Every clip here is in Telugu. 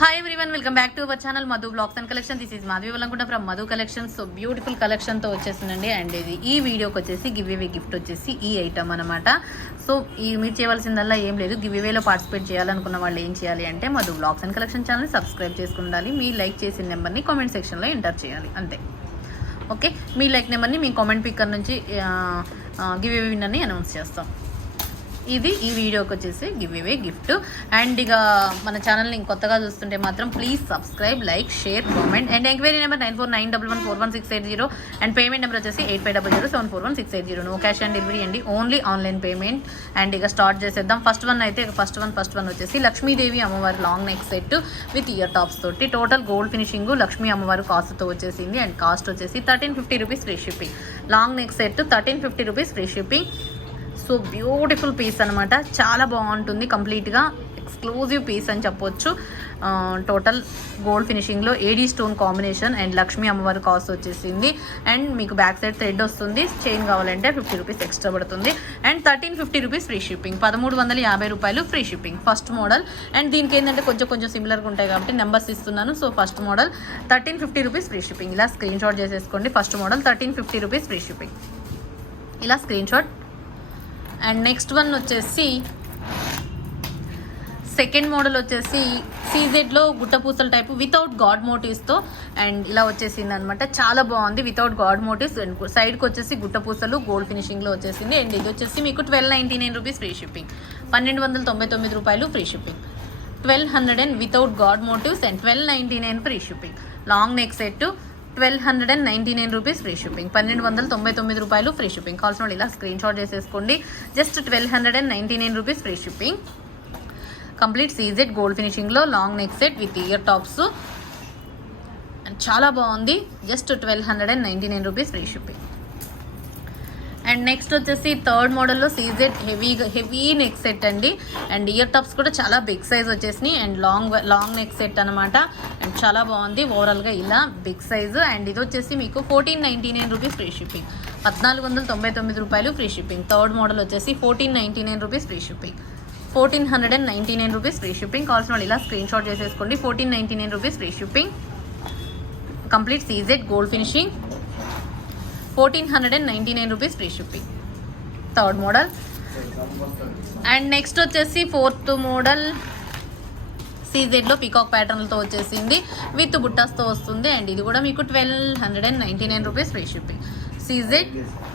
Hi everyone, welcome back to our channel Madhu blogs and collection. This is Madhavi Vallamkunta from Madhu collections. So beautiful కలెక్షన్తో వచ్చేసిందండి. అండ్ ఇది ఈ వీడియోకి వచ్చేసి గివ్ అవే గిఫ్ట్ వచ్చేసి ఈ ఐటమ్ అనమాట. సో మీరు చేయవలసిందల్లా ఏం లేదు, గివ్ అవేలో పార్టిసిపేట్ చేయాలనుకున్న వాళ్ళు ఏం చేయాలి అంటే Madhu blogs and collection channel subscribe చేసుకుని ఉండాలి. మీ లైక్ చేసిన నెంబర్ని కామెంట్ సెక్షన్లో ఎంటర్ చేయాలి, అంతే. ఓకే, మీ లైక్ నెంబర్ని మీ కామెంట్ పిక్కర్ నుంచి గివ్ అవే విన్నర్ని అనౌన్స్ చేస్తాం. ఇది ఈ వీడియోకి వచ్చేసి గివ్ అవే గిఫ్ట్. అండ్ ఇక మన ఛానల్ని కొత్తగా చూస్తుంటే మాత్రం please subscribe, like, share, comment. And enquiry number 9491114680 and payment number వచ్చేసి 8500741680. నో క్యాష్ ఆన్ డెలివరీ అండి, ఓన్లీ ఆన్లైన్ పేమెంట్. అండ్ ఇక స్టార్ట్ చేసేద్దాం. ఫస్ట్ వన్ వచ్చేసి లక్ష్మీదేవి అమ్మవారి long neck set with ear tops తోటి టోటల్ గోల్డ్ ఫినిషింగ్ లక్ష్మీ అమ్మవారి కాస్ట్తో వచ్చేసింది. అండ్ కాస్ట్ వచ్చేసి 1350 rupees free shipping. Long neck set 1350 rupees free shipping. So beautiful piece అనమాట, చాలా బాగుంటుంది. కంప్లీట్గా ఎక్స్క్లూజివ్ పీస్ అని చెప్పొచ్చు. టోటల్ గోల్డ్ ఫినిషింగ్లో AD stone combination and Lakshmi అమ్మవారి కాస్ట్ వచ్చేసింది. అండ్ మీకు బ్యాక్ సైడ్ థ్రెడ్ వస్తుంది. చైన్ కావాలంటే 50 రూపీస్ ఎక్స్ట్రా పడుతుంది. And 1350 rupees free shipping. 1350 రూపాయలు free shipping. First model. And దీనికి ఏంటంటే కొంచెం సిమిలర్గా ఉంటాయి కాబట్టి నెంబర్స్ ఇస్తున్నాను. So first model 1350 rupees free shipping. ఇలా స్క్రీన్ షాట్ చేసేసుకోండి. First model 1350 rupees free shipping. ఇలా screen shot. And next one వచ్చేసి సెకండ్ మోడల్ వచ్చేసి సీజెడ్లో గుట్టపూసల టైపు వితౌట్ గాడ్ మోటివ్స్తో అండ్ ఇలా వచ్చేసింది అనమాట. చాలా బాగుంది. వితౌట్ గాడ్ మోటివ్స్ అండ్ సైడ్కి వచ్చేసి గుట్టపూసలు గోల్డ్ ఫినిషింగ్లో వచ్చేసింది. అండ్ ఇది వచ్చేసి మీకు 1299 రూపీస్ ఫ్రీ షిప్పింగ్. 1299 రూపాయలు free shipping. 1200 without god motives and 1299 free shipping. Long neck set 1299 rupees free shipping. 1299 రూపాయలు ఫ్రీ షిప్పింగ్. కావాల్సిన వాళ్ళు ఇలా స్క్రీన్ షాట్ చేసేసుకోండి. Just 1299 rupees free shipping. Complete CZ gold ఫినిషింగ్లో long neck set with ear tops. చాలా బాగుంది. Just 1299 rupees free shipping. And next వచ్చేసి థర్డ్ మోడల్లో సీజెడ్ హెవీ నెక్ సెట్ అండి. అండ్ ఇయర్ టాప్స్ కూడా చాలా బిగ్ సైజ్ వచ్చేసినాయి. అండ్ లాంగ్ నెక్ సెట్ అనమాట. అండ్ చాలా బాగుంది. ఓవరాల్గా ఇలా బిగ్ సైజు. అండ్ ఇది వచ్చేసి మీకు 1499 రూపీస్ ఫ్రీ షిప్పింగ్. 1499 రూపాయలు ఫ్రీ షిప్పింగ్. థర్డ్ మోడల్ వచ్చేసి 1499 rupees free shipping. 1499 rupees free shipping. కావాల్సిన వాళ్ళు ఇలా స్క్రీన్ షాట్ చేసేసుకోండి. 1499 rupees free shipping. Complete CZ gold finishing. 1499 rupees free shipping. Third model. And next వచ్చేసి ఫోర్త్ మోడల్ సీజెడ్లో పీకాక్ ప్యాటర్న్లతో వచ్చేసింది విత్ బుట్టాస్తో వస్తుంది. అండ్ ఇది కూడా మీకు 1299 rupees free shipping. CZ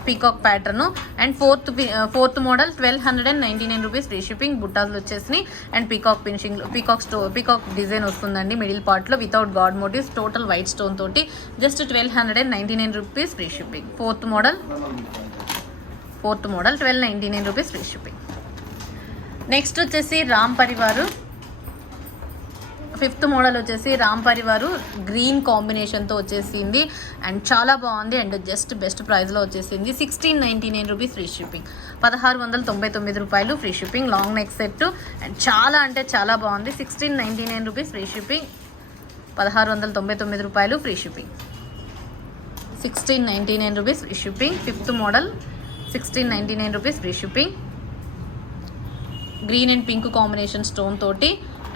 peacock pattern. And fourth model 1299 rupees free shipping. బుట్టాలు వచ్చేసినాయి. And peacock finishing peacock design వస్తుందండి మిడిల్ పార్ట్లో without god motives total white stone తోటి. Just 1299 rupees free shipping. Fourth model 1299 rupees free shipping. Next వచ్చేసి రామ్ పరివారు. ఫిఫ్త్ మోడల్ వచ్చేసి రామ్ పరివారు గ్రీన్ కాంబినేషన్తో వచ్చేసింది. అండ్ చాలా బాగుంది. అండ్ జస్ట్ బెస్ట్ ప్రైస్లో వచ్చేసింది. 1699 రూపీస్ ఫ్రీ షిప్పింగ్. 1699 రూపాయలు free shipping. Long neck set. And చాలా అంటే చాలా బాగుంది. 1699 రూపీస్ ఫ్రీ షిప్పింగ్. 1699 రూపాయలు free shipping. 1699 rupees free shipping. Fifth model 1699 rupees free shipping. Green and pink combination stone తోటి.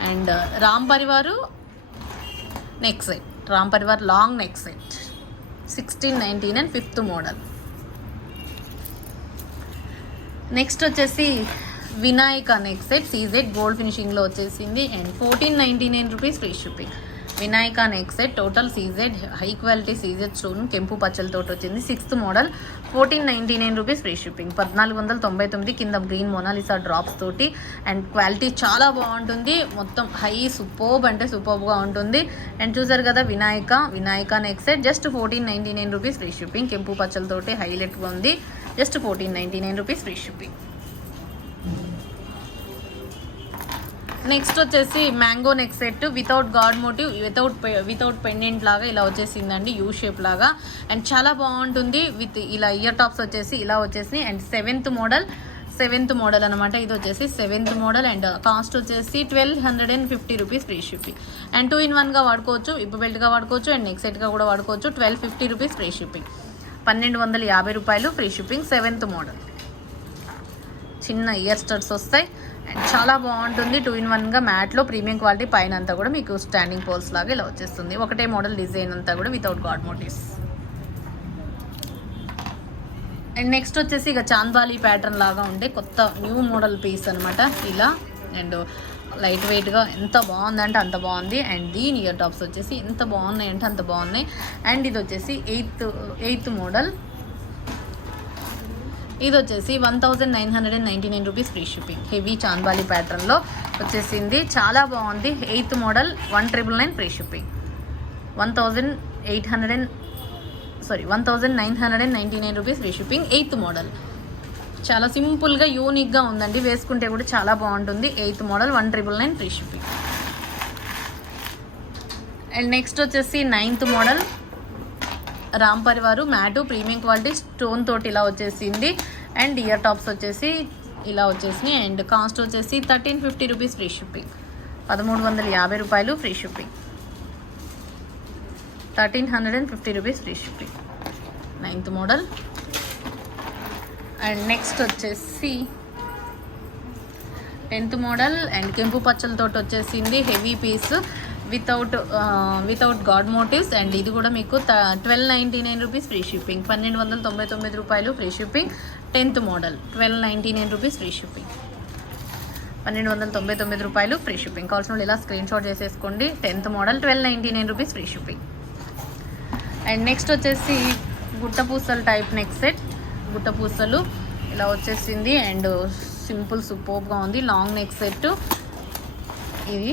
అండ్ రామ్ పరివారు నెక్ సెట్. రామ్ పరివార్ long neck set 1699 fifth model. Next వచ్చేసి Vinayaka neck set CZ gold ఫినిషింగ్లో వచ్చేసింది. And 1499 rupees free shipping. Vinayaka neck set total CZ high quality CZ stone కెంపు పచ్చలతో వచ్చింది. Sixth model 1499 rupees free shipping. 1499 కింద గ్రీన్ మొనాలిసా డ్రాప్స్ తోటి. అండ్ క్వాలిటీ చాలా బాగుంటుంది. మొత్తం హై సూపర్బ్ అంటే సూపర్బ్గా ఉంటుంది. అండ్ చూసారు కదా Vinayaka neck set just 1499 rupees free shipping. కెంపు పచ్చలతోటి హైలైట్గా ఉంది. Just 1499 rupees free shipping. Next వచ్చేసి mango neck set without god motive without pendant లాగా ఇలా వచ్చేసిందండి యూ షేప్ లాగా. అండ్ చాలా బాగుంటుంది. విత్ ఇలా ఇయర్ టాప్స్ వచ్చేసి ఇలా వచ్చేసి. అండ్ సెవెంత్ మోడల్ అనమాట. ఇది వచ్చేసి సెవెంత్ మోడల్. అండ్ కాస్ట్ వచ్చేసి 1250 రూపీస్ ఫ్రీ షిప్పింగ్. అండ్ 2-in-1గా వాడుకోవచ్చు, ఇప్పు బెల్ట్గా వాడుకోవచ్చు, అండ్ నెక్ సెట్గా కూడా వాడుకోవచ్చు. 1250 రూపీస్ ఫ్రీ షిప్పింగ్. 1250 రూపాయలు ఫ్రీ షిప్పింగ్. Seventh model. చిన్న ఇయర్ స్టడ్స్ వస్తాయి. అండ్ చాలా బాగుంటుంది. 2-in-1గా మ్యాట్లో ప్రీమియం క్వాలిటీ. పైన అంతా కూడా మీకు స్టాండింగ్ పోల్స్ లాగా ఇలా వచ్చేస్తుంది. ఒకటే మోడల్ డిజైన్ అంతా కూడా without god motives. And next వచ్చేసి ఇక చాంద్బాలి ప్యాటర్న్ లాగా ఉంటే కొత్త న్యూ మోడల్ పీస్ అనమాట ఇలా. అండ్ లైట్ వెయిట్గా ఎంత బాగుందంటే అంత బాగుంది. అండ్ దీని ఇయర్ టాప్స్ వచ్చేసి ఎంత బాగున్నాయి అంటే అంత బాగున్నాయి. అండ్ ఇది వచ్చేసి ఎయిత్ మోడల్. ఇది వచ్చేసి 1999 rupees free shipping. Heavy chandbali ప్యాటర్న్లో వచ్చేసింది. చాలా బాగుంది. 8th model 1999 free shipping. 1999 rupees free shipping. 8th model చాలా సింపుల్గా యూనిక్గా ఉందండి. వేసుకుంటే కూడా చాలా బాగుంటుంది. 8th model 1999 free shipping. And next వచ్చేసి 9th model Ram పరివారు mat premium quality stone తోటి ఇలా వచ్చేసింది. అండ్ ఇయర్ టాప్స్ వచ్చేసి ఇలా వచ్చేసినాయి. అండ్ కాస్ట్ వచ్చేసి 1350 రూపీస్ ఫ్రీ షిప్పింగ్. 1350 రూపాయలు free shipping. 1350 rupees free shipping. 9th model. And next వచ్చేసి 10th మోడల్. అండ్ కెంపు పచ్చలతో వచ్చేసింది. Heavy piece without god motives. And ఇది కూడా మీకు 1299 రూపీస్ ఫ్రీ షిప్పింగ్. 1299 రూపాయలు free shipping. 10th model 1299 rupees free shipping. 1299 రూపాయలు ఫ్రీ షిప్పింగ్. కావాల్సిన వాళ్ళు ఇలా స్క్రీన్ షాట్ చేసేసుకోండి. 10th model 1299 rupees free shipping. And next వచ్చేసి గుట్టపూసలు టైప్ నెక్ సెట్. గుట్టపూసలు ఇలా వచ్చేసింది. అండ్ సింపుల్ సూపర్గా ఉంది. Long neck set. ఇది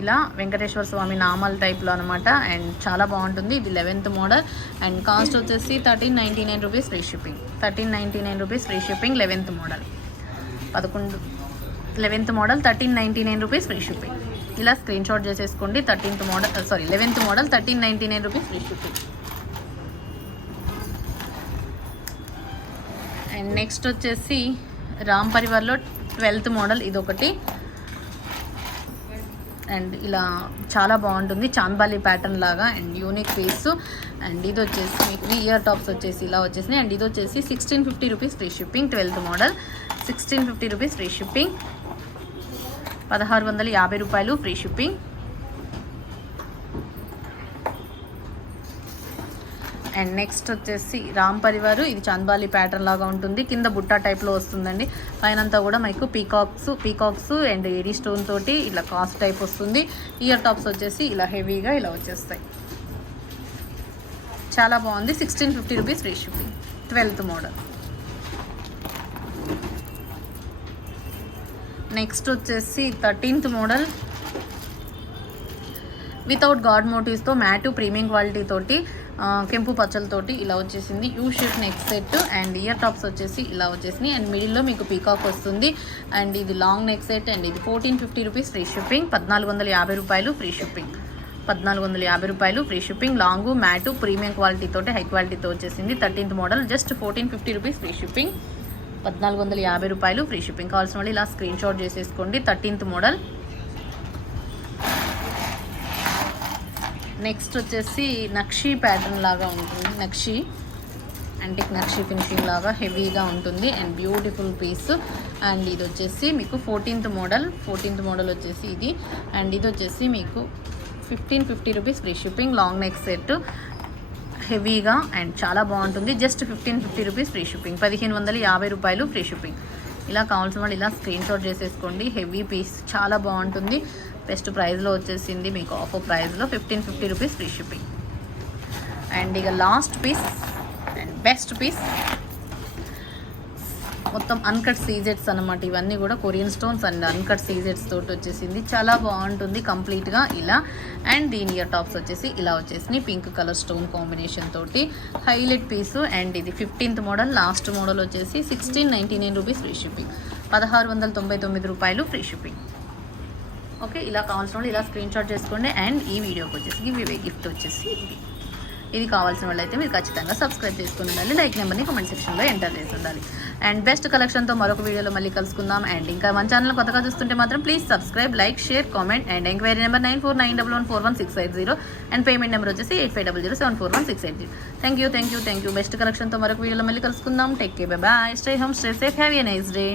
ఇలా వెంకటేశ్వర స్వామి నామాల టైప్లో అనమాట. అండ్ చాలా బాగుంటుంది. ఇది 11th మోడల్. అండ్ కాస్ట్ వచ్చేసి 1399 rupees free shipping. 1399 rupees free shipping. 11th model 11th model 1399 rupees free shipping. ఇలా స్క్రీన్ షాట్ చేసేసుకోండి. 11th model 1399 rupees free shipping. And next వచ్చేసి రామ్ పరివార్లో 12th మోడల్ ఇదొకటి. అండ్ ఇలా చాలా బాగుంటుంది. చాంద్బాలి ప్యాటర్న్ లాగా అండ్ యూనిక్ పీస్. అండ్ ఇది వచ్చేసి మీకు ఇయర్ టాప్స్ వచ్చేసి ఇలా వచ్చేసినాయి. అండ్ ఇది వచ్చేసి 1650 rupees free shipping. 12th model 1650 rupees free shipping. 1650 రూపాయలు ఫ్రీ షిప్పింగ్. అండ్ నెక్స్ట్ వచ్చేసి రామ్ పరివారు. ఇది చాంద్బాలి ప్యాటర్న్ లాగా ఉంటుంది. కింద బుట్టా టైప్లో వస్తుందండి. పైనంతా కూడా మీకు పీకాక్స్ అండ్ ఏడీ స్టోన్ తోటి ఇలా కాస్ట్ టైప్ వస్తుంది. ఇయర్ టాప్స్ వచ్చేసి ఇలా హెవీగా ఇలా వచ్చేస్తాయి. చాలా బాగుంది. 1650 rupees free shipping. 12th model. Next వచ్చేసి 13th మోడల్ వితౌట్ గాడ్ మోటివ్స్తో మ్యాటు ప్రీమియం క్వాలిటీ తోటి కెంపు పచ్చలతోటి ఇలా వచ్చేసింది. U shape neck set. And ear tops వచ్చేసి ఇలా వచ్చేసినాయి. అండ్ మిడిల్లో మీకు పీకాక్ వస్తుంది. అండ్ ఇది లాంగ్ నెక్ సెట్. అండ్ ఇది 1450 రూపీస్ ఫ్రీ షిప్పింగ్. 1450 రూపాయలు ఫ్రీ షిప్పింగ్. 1450 రూపాయలు free shipping. Long mat premium క్వాలిటీతో హై క్వాలిటీతో వచ్చేసింది. 13th model just 1450 rupees free shipping. 1450 రూపాయలు ఫ్రీ షిప్పింగ్. కావాల్సిన వాళ్ళు ఇలా స్క్రీన్ షాట్ చేసేసుకోండి. 13th model. నెక్స్ట్ వచ్చేసి నక్షి ప్యాటర్న్ లాగా ఉంటుంది. నక్షి యాంటిక్ నక్షి ఫినిషింగ్ లాగా హెవీగా ఉంటుంది. And beautiful piece. అండ్ ఇది వచ్చేసి మీకు 14th మోడల్ వచ్చేసి ఇది. అండ్ ఇది వచ్చేసి మీకు 1550 rupees free shipping. Long neck set హెవీగా అండ్ చాలా బాగుంటుంది. Just 1550 rupees free shipping. 1550 రూపాయలు ఫ్రీ షిప్పింగ్. ఇలా కావాల్సిన వాళ్ళు ఇలా స్క్రీన్ షాట్ చేసేసుకోండి. హెవీ పీస్ చాలా బాగుంటుంది. బెస్ట్ ప్రైస్లో వచ్చేసింది మీకు. ఆఫర్ ప్రైస్లో 1550 రూపీస్ ఫ్రీ షిప్పింగ్. అండ్ ఇక last piece and best piece మొత్తం అన్కట్ సీజెట్స్ అనమాట. ఇవన్నీ కూడా కొరియన్ స్టోన్స్ అండ్ అన్కట్ సీజెట్స్ తోటి వచ్చేసింది. చాలా బాగుంటుంది కంప్లీట్గా ఇలా. అండ్ దీని ఇయర్ టాప్స్ వచ్చేసి ఇలా వచ్చేసినాయి. పింక్ కలర్ స్టోన్ కాంబినేషన్ తోటి హైలైట్ పీసు. అండ్ ఇది 15th మోడల్. లాస్ట్ మోడల్ వచ్చేసి 1699 రూపీస్ ఫ్రీ షిప్పింగ్. 1699 రూపాయలు ఫ్రీ షిప్పింగ్. ఓకే, ఇలా కావాల్సిన వాళ్ళు ఇలా స్క్రీన్ షాట్ చేసుకోండి. అండ్ ఈ వీడియోకి వచ్చేసి గిఫ్ట్ వచ్చేసి ఇది కావాల్సిన వాళ్ళు అయితే మీరు ఖచ్చితంగా సబ్స్క్రైబ్ చేసుకుని ఉండాలి. లైక్ నెంబర్ని కామెంట్ సెక్షన్లో ఎంటర్ చేసి ఉండాలి. అండ్ బెస్ట్ కలెక్షన్తో మరొక వీడియోలో మళ్ళీ కలుసుకుందాం. అండ్ ఇంకా మన ఛానల్ కొత్తగా చూస్తుంటే మాత్రం please subscribe, like, share, comment. And enquiry number 9491141680 and payment number వచ్చేసి 8500741680. Thank you. బెస్ట్ కలెక్షన్తో మరొక వీడియోలో మళ్ళీ కలుసుకుందాం. Take care, bye bye, stay home, stay safe, have a nice day.